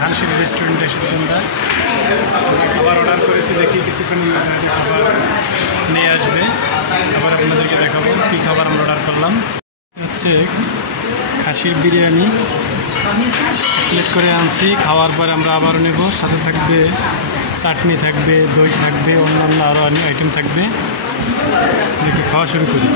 ধানসিঁড়ি রেস্টুরেন্টে এসেছি আমরা খাবার অর্ডার করেছি, দেখি কিছুক্ষণ খাবার নিয়ে আসবে, আবার আপনাদেরকে দেখাবো কী খাবার আমরা অর্ডার করলাম। হচ্ছে খাসির বিরিয়ানি প্লেট করে আনছি, খাওয়ার পরে আমরা আবারও নেব, সাথে থাকবে চাটনি, থাকবে দই, থাকবে অন্যান্য আরও আইটেম থাকবে। দেখি খাওয়া শুরু করি।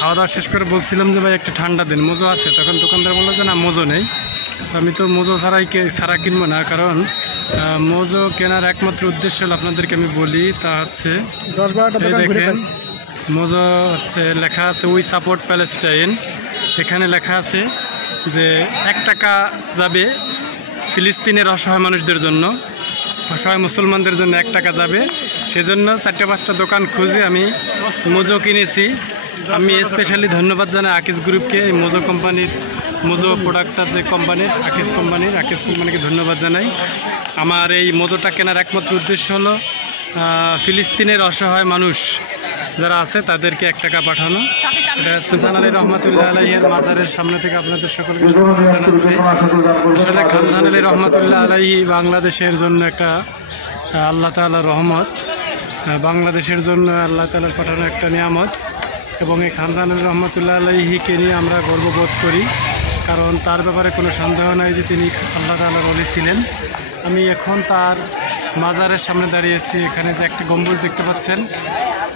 খাওয়া দাওয়া শেষ করে বলছিলাম যে ভাই একটা ঠান্ডা দিন, মোজো আছে, তখন দোকানদার বললো যে না মোজো নেই। তো আমি তো মোজো ছাড়া কিনবো না, কারণ মোজো কেনার একমাত্র উদ্দেশ্য হলো আপনাদেরকে আমি বলি, তা হচ্ছে দেখেন মোজো হচ্ছে লেখা আছে উই সাপোর্ট প্যালেস্টাইন। এখানে লেখা আছে যে 1 টাকা যাবে ফিলিস্তিনের অসহায় মানুষদের জন্য, অসহায় মুসলমানদের জন্য 1 টাকা যাবে। সেজন্য 4-5টা দোকান খুঁজে আমি মোজো কিনেছি। আমি স্পেশালি ধন্যবাদ জানাই আকিজ গ্রুপকে, এই মোজো কোম্পানির, মোজো প্রোডাক্টটা যে কোম্পানির, আকিজ কোম্পানিকে ধন্যবাদ জানাই। আমার এই মোজোটা কেনার একমাত্র উদ্দেশ্য হলো ফিলিস্তিনের অসহায় মানুষ যারা আছে তাদেরকে 1 টাকা পাঠানো। এটা খানজান আলী রহমাতুল্লাহ আলাইহির মাজারের সামনে থেকে আপনাদের সকলকে জানাচ্ছি। আসলে খানজান আলী রহমাতুল্লাহ আলাইহি বাংলাদেশের জন্য একটা আল্লাহ তাআলার রহমত, বাংলাদেশের জন্য আল্লাহ তাআলার পাঠানো একটা নিয়ামত, এবং এই খানজান আলী রহমাতুল্লাহ আলাইহিকে নিয়ে আমরা গর্ববোধ করি, কারণ তার ব্যাপারে কোনো সন্দেহ নাই যে তিনি আল্লাহ তাআলার ওলি ছিলেন। আমি এখন তার মাজারের সামনে দাঁড়িয়েছি। এখানে যে একটা গম্বুজ দেখতে পাচ্ছেন,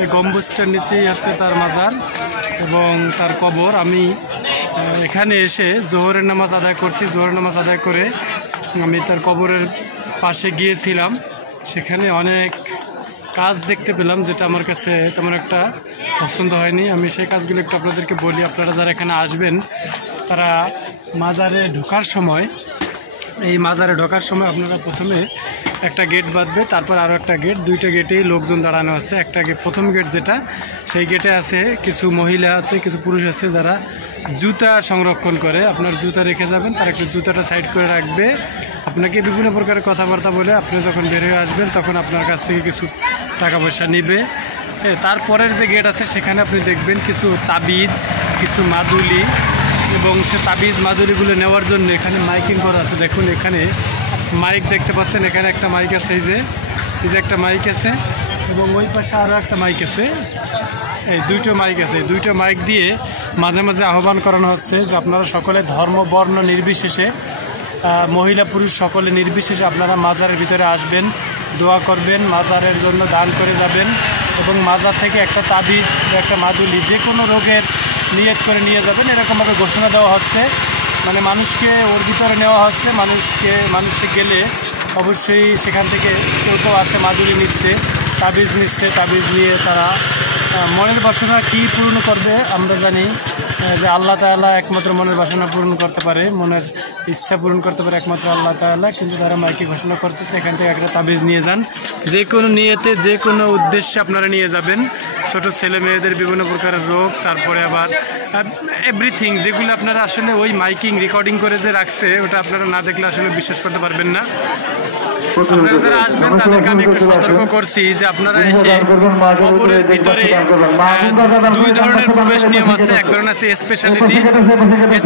এই গম্বুজটার নিচেই হচ্ছে তার মাজার এবং তার কবর। আমি এখানে এসে জোহরের নামাজ আদায় করছি। জোহরের নামাজ আদায় করে আমি তার কবরের পাশে গিয়েছিলাম। সেখানে অনেক কাজ দেখতে পেলাম যেটা আমার কাছে তেমন একটা পছন্দ হয়নি। আমি সেই কাজগুলো একটু আপনাদেরকে বলি। আপনারা যারা এখানে আসবেন তারা মাজারে ঢোকার সময়, এই মাজারে ঢোকার সময় আপনারা প্রথমে একটা গেট বাঁধবে, তারপর আরও একটা গেট, 2টা গেটেই লোকজন দাঁড়ানো আছে। একটা প্রথম গেট যেটা, সেই গেটে আছে কিছু মহিলা আছে, কিছু পুরুষ আছে যারা জুতা সংরক্ষণ করে। আপনার জুতা রেখে যাবেন, তারা একটু জুতাটা সাইড করে রাখবে, আপনাকে বিভিন্ন প্রকারের কথাবার্তা বলে আপনি যখন বের হয়ে আসবেন তখন আপনার কাছ থেকে কিছু টাকা পয়সা নেবে। তারপরের যে গেট আছে সেখানে আপনি দেখবেন কিছু তাবিজ, কিছু মাদুলি, এবং সে তাবিজ মাদুলিগুলো নেওয়ার জন্য এখানে মাইকিং করা আছে। দেখুন এখানে মাইক দেখতে পাচ্ছেন, এখানে একটা মাইক আছে, এই যে একটা মাইক আছে, এবং ওই পাশে আরও একটা মাইক আছে। এই 2টো মাইক আছে। 2টো মাইক দিয়ে মাঝে মাঝে আহ্বান করানো হচ্ছে যে আপনারা সকলে ধর্ম বর্ণ নির্বিশেষে, মহিলা পুরুষ সকলে নির্বিশেষে আপনারা মাজারের ভিতরে আসবেন, দোয়া করবেন, মাজারের জন্য দান করে যাবেন, এবং মাজার থেকে একটা তাবিজ, একটা মাদুলি, যে কোনো রোগের নিয়ত করে নিয়ে যাবেন, এরকমভাবে ঘোষণা দেওয়া হচ্ছে। মানে মানুষকে ওর ভিতরে নেওয়া হচ্ছে। মানুষে গেলে অবশ্যই সেখান থেকে কেউ আছে মাদুলি নিচ্ছে, তাবিজ নিচ্ছে, তাবিজ নিয়ে তারা মনের বাসনা কি পূর্ণ করবে। আমরা জানি যে আল্লাহ তাআলা একমাত্র মনের বাসনা পূরণ করতে পারে, মনের ইচ্ছা পূরণ করতে পারে একমাত্র আল্লাহ তাআলা। কিন্তু তারা মাইকে ঘোষণা করতেছে এখান থেকে একটা তাবিজ নিয়ে যান, যে কোনো নিয়তে, যে কোনো উদ্দেশ্যে আপনারা নিয়ে যাবেন। ছোট ছেলে মেয়েদের বিভিন্ন প্রকারের রোগ, তারপরে আবার এভরিথিং, যেগুলো আপনারা আসলে ওই মাইকিং রেকর্ডিং করে যে রাখছে, ওটা আপনারা না দেখলে আসলে বিশ্বাস করতে পারবেন না। আপনারা যারা আসবেন তাদেরকে আমি একটু সতর্ক করছি যে আপনারা এসে কবরের ভিতরে 2 ধরনের প্রবেশ নিয়ম আছে। এক ধরনের আছে স্পেশালিটি,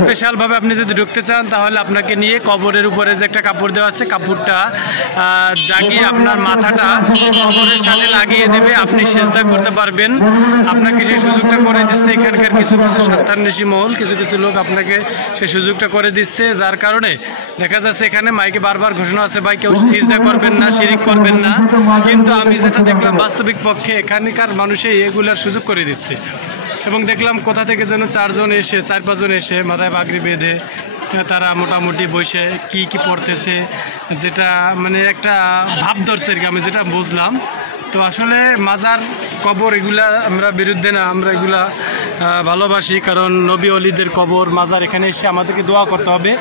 স্পেশালভাবে আপনি যদি ঢুকতে চান তাহলে আপনাকে নিয়ে কবরের উপরে যে একটা কাপড় দেওয়া আছে, কাপড়টা জাগিয়ে আপনার মাথাটা কবরের সাথে লাগিয়ে দেবে, আপনি সিজদা করতে পারবেন। আপনাকে সেই সুযোগটা করে দিচ্ছে এখানকার কিছু স্বার্থান্বেষী মহল, কিছু লোক আপনাকে সেই সুযোগটা করে দিচ্ছে, যার কারণে দেখা যাচ্ছে এখানে মাইকে বারবার ঘোষণা আছে ভাই কেউ সিজদা করবেন না, শিরিক করবেন না। কিন্তু আমি যেটা দেখলাম বাস্তবিক পক্ষে এখানকার মানুষই এগুলার সুযোগ করে দিচ্ছে। এবং দেখলাম কোথা থেকে যেন 4-5 জন এসে মাথায় পাগড়ি বেঁধে তারা মোটামুটি বসে কি পড়তেছে, যেটা মানে একটা ভাব ধরছে আর কি, আমি যেটা বুঝলাম। তো আসলে মাজার কবর এগুলা আমরা বিরুদ্ধে না, আমরা এগুলা ভালোবাসি, কারণ নবী অলিদের কবর মাজার, এখানে এসে আমাদেরকে দোয়া করতে হবে।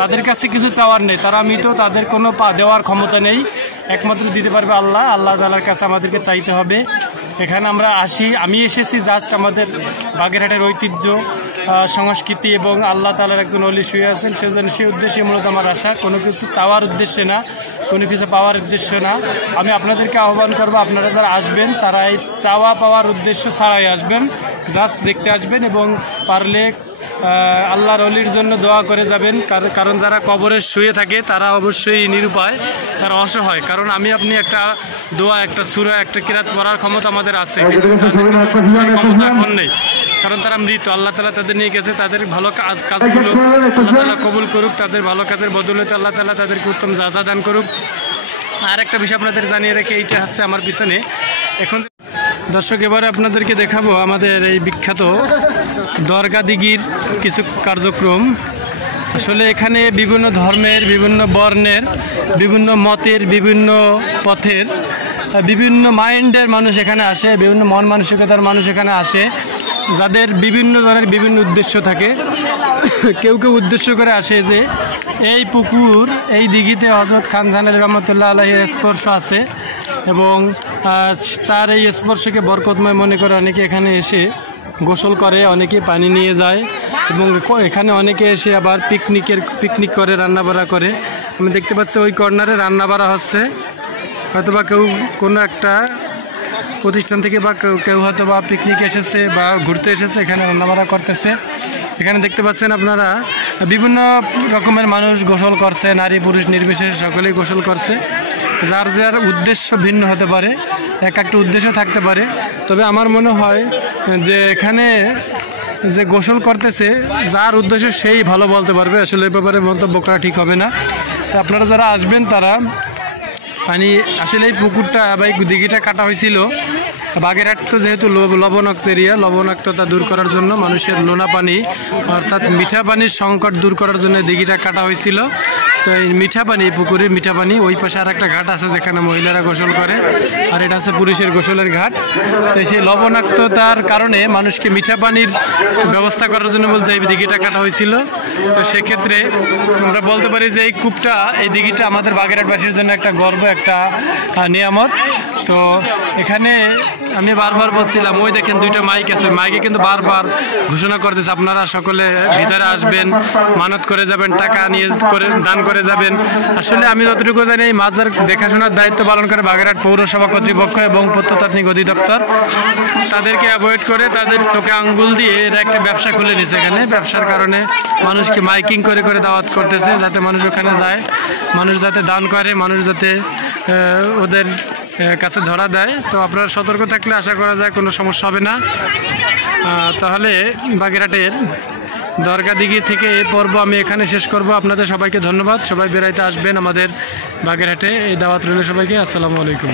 তাদের কাছে কিছু চাওয়ার নেই, তারা মৃত, তাদের কোনো দেওয়ার ক্ষমতা নেই, একমাত্র দিতে পারবে আল্লাহ। আল্লাহ তাআলার কাছে আমাদেরকে চাইতে হবে। এখানে আমরা আসি, আমি এসেছি জাস্ট আমাদের বাগেরহাটের ঐতিহ্য, সংস্কৃতি এবং আল্লাহ তাআলার একজন ওলি শুয়ে আছেন, সেজন্য সেই উদ্দেশ্যে মূলত আমার আসা, কোনো কিছু চাওয়ার উদ্দেশ্যে না। কোনো কিছু পাওয়ার উদ্দেশ্য না। আমি আপনাদেরকে আহ্বান করবো, আপনারা যারা আসবেন তারা এই চাওয়া পাওয়ার উদ্দেশ্য ছাড়াই আসবেন, জাস্ট দেখতে আসবেন এবং পারলে আল্লাহর ওলির জন্য দোয়া করে যাবেন। কারণ যারা কবরে শুয়ে থাকে তারা অবশ্যই নিরুপায়, তারা অসহায়। কারণ আমি আপনি একটা দোয়া, একটা সূরা, একটা কিরাত পড়ার ক্ষমতা আমাদের আছে, ক্ষমতা এখন নেই, কারণ তারা মৃত। আল্লাহ তাআলা তাদের নিয়ে গেছে, তাদের ভালো কাজগুলো আল্লাহ তাআলা কবুল করুক, তাদের ভালো কাজের বদৌলতে আল্লাহ তাআলা তাদেরকে উত্তম জাযা দান করুক। আর একটা বিষয় আপনাদের জানিয়ে রেখে, এইটা হচ্ছে আমার পিছনে এখন দর্শক, এবারে আপনাদেরকে দেখাবো আমাদের এই বিখ্যাত দরগা দিঘির কিছু কার্যক্রম। আসলে এখানে বিভিন্ন ধর্মের, বিভিন্ন বর্ণের, বিভিন্ন মতের, বিভিন্ন পথের, বিভিন্ন মাইন্ডের মানুষ এখানে আসে, বিভিন্ন মন মানসিকতার মানুষ এখানে আসে, যাদের বিভিন্ন ধরনের বিভিন্ন উদ্দেশ্য থাকে। কেউ কেউ উদ্দেশ্য করে আসে যে এই পুকুর, এই দিঘিতে হযরত খান জাহান রহমতুল্লাহ আলাইহির স্পর্শ আছে এবং তার এই স্পর্শকে বরকতময় মনে করে অনেকে এখানে এসে গোসল করে, অনেকে পানি নিয়ে যায় এবং এখানে অনেকে এসে আবার পিকনিক করে, রান্নাবাড়া করে। আমি দেখতে পাচ্ছি ওই কর্নারে রান্নাবাড়া হচ্ছে, হয়তোবা কেউ কোনো একটা প্রতিষ্ঠান থেকে বা কেউ হয়তো বা পিকনিক এসেছে বা ঘুরতে এসেছে, এখানে রান্নাবাড়া করতেছে। এখানে দেখতে পাচ্ছেন আপনারা বিভিন্ন রকমের মানুষ গোসল করছে, নারী পুরুষ নির্বিশেষে সকলেই গোসল করছে। যার যার উদ্দেশ্য ভিন্ন হতে পারে, এক একটা উদ্দেশ্য থাকতে পারে। তবে আমার মনে হয় যে এখানে যে গোসল করতেছে যার উদ্দেশ্য সেই ভালো বলতে পারবে, আসলে এই ব্যাপারে মন্তব্য করা ঠিক হবে না। তো আপনারা যারা আসবেন তারা আসলে এই পুকুরটা বা এই দিঘিটা কাটা হয়েছিল বাগেরহাট তো যেহেতু লবণাক্ত এরিয়া, লবণাক্ততা দূর করার জন্য, মানুষের নোনা পানি অর্থাৎ মিঠা পানির সংকট দূর করার জন্য দিঘিটা কাটা হয়েছিল। তো এই মিঠা পানি, পুকুরের মিঠা পানি, ওই পাশে আর একটা ঘাট আছে যেখানে মহিলারা গোসল করে, আর এটা আছে পুরুষের গোসলের ঘাট। তো সেই লবণাক্ততার কারণে মানুষকে মিঠা পানির ব্যবস্থা করার জন্য বলতে এই দিঘিটা কাটা হয়েছিল। তো সেক্ষেত্রে আমরা বলতে পারি যে এই কূপটা, এই দিঘিটা আমাদের বাগেরহাটবাসীর জন্য একটা গর্ব, একটা নিয়ামত। তো এখানে আমি বারবার বলছিলাম, ওই দেখেন দুইটা মাইক আছে, মাইকে কিন্তু বারবার ঘোষণা করতেছে আপনারা সকলে ভিতরে আসবেন, মানত করে যাবেন, টাকা নিয়ে দান করে যাবেন। আসলে আমি যতটুকু জানি এই মাজার দেখাশোনার দায়িত্ব পালন করে বাগেরহাট পৌরসভা কর্তৃপক্ষ এবং প্রত্নতাত্ত্বিক অধিদপ্তর। তাদেরকে অ্যাভয়েড করে তাদের চোখে আঙ্গুল দিয়ে এরা একটা ব্যবসা খুলে নিচ্ছে এখানে। ব্যবসার কারণে মানুষকে মাইকিং করে করে দাওয়াত করতেছে, যাতে মানুষ ওখানে যায়, মানুষ যাতে দান করে, মানুষ যাতে ওদের কাছে ধরা দেয়। তো আপনারা সতর্ক থাকলে আশা করা যায় কোনো সমস্যা হবে না। তাহলে বাগেরহাটের দরগা দিঘি থেকে এই পর্ব আমি এখানে শেষ করব। আপনাদের সবাইকে ধন্যবাদ। সবাই বেড়াইতে আসবেন আমাদের বাগেরহাটে, এই দাওয়াত রইল সবাইকে। আসসালামু আলাইকুম।